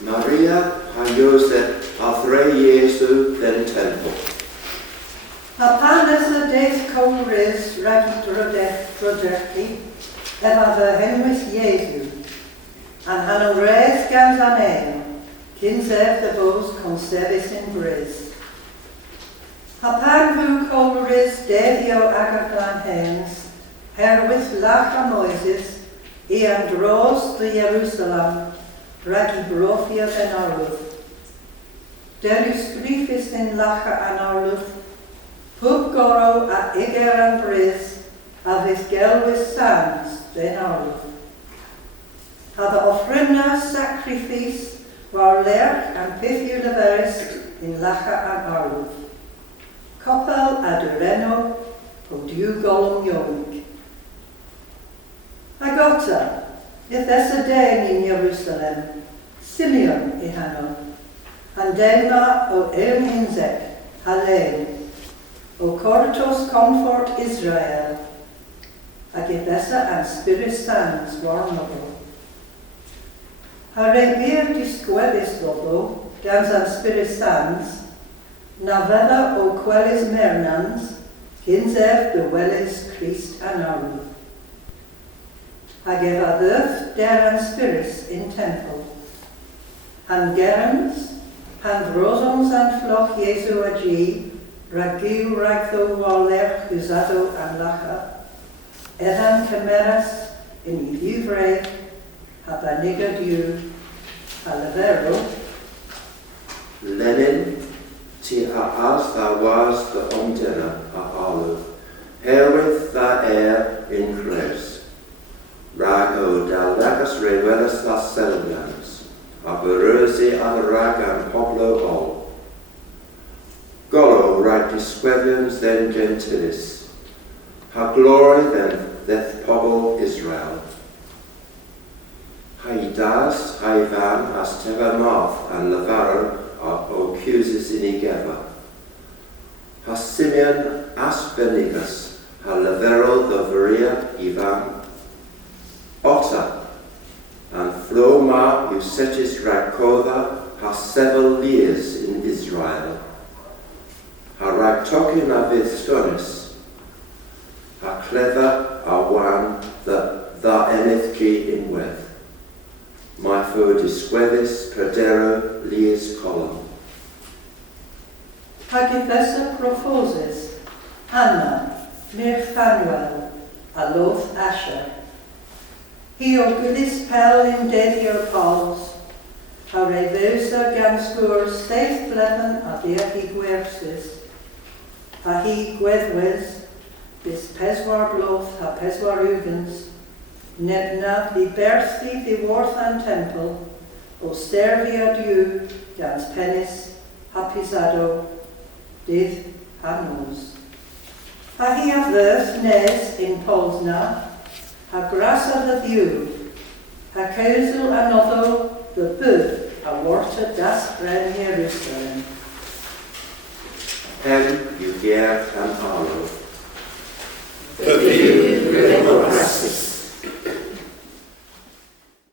Maria a Yosep a dhre Yesu dhe'n Tempel. A pan is y dydh kowlwrys rev'd drodreghi efo fy henwys Yesu, an hanow gans an cyn sef the bos con servis Karolyow. A pan Bluw Lanystyli ag glan hens, herwydd lach a Moses, I an dros the Jerusalem, rhag I brofio yn arwydd. Derys in lacha an arwydd, pwb goro a iger an brys, a fydd gelwys sans dhe'n arwydd. A the offrynna sacrifice, war-lergh an pithiw leferys in lacha an arwydd. Tempel a dhe'n o diw golwm ionig. Agota, if there's a day in Jerusalem, Simeon I hanow, and Denma o Eunhinzek, Halein, o Cortos comfort Israel, ag Efesa and Spirit Sans warnable. Harebir disgwedis lobo, gans and Spirit Sans, na vela o quelis mernans, kinsef de welis Christ anarwydd. Ag efa ddydd dhe'n spirits in Tempel. Han gerans, han drosons an floch Yesu a gi, ragiw ragddo war-lergh hwsado an lacha, edhan cymeras in I dhdre, a baniga diw, a lefero. Lenin, ti a as tha was the omdena a arwydd, herwydd tha in Chres. Rhag o dalwegas rewelas tha celebrans, a byrwysi a rhag am poblo ol. Golo rhag disgweddions then gentilis, ha glory then ddeth pobl Israel. Hai das, hai van, as tefa moth and lefaro o cusis in I gefa. Ha Simeon as benigas, ha lefero the varia Ivan. Otta, and Floma Eusetis Rakova has several years in Israel. Ha ragtokin a fydd Gonis, ha clever a wan dda enith gi in wedd. My food is disgweddus perdero lies column. Ag Efesa prophoses, Anna, Mirchanuel, a loth Asher. Hi o gydys pel in deddio pols, a reveusa gans gwr steith blefen a ddeach I gwersus, a hi gweddwys, bis peswar bloth a peswar ugans, nebna di berthi di worth an Tempel, o servia diw gans penis, a pisado, dydh hanows. A hi a verth nes in polsna, a grasa the view, a council another the bud, a water das bren Jerusalem. Hem, you gear and arrow. The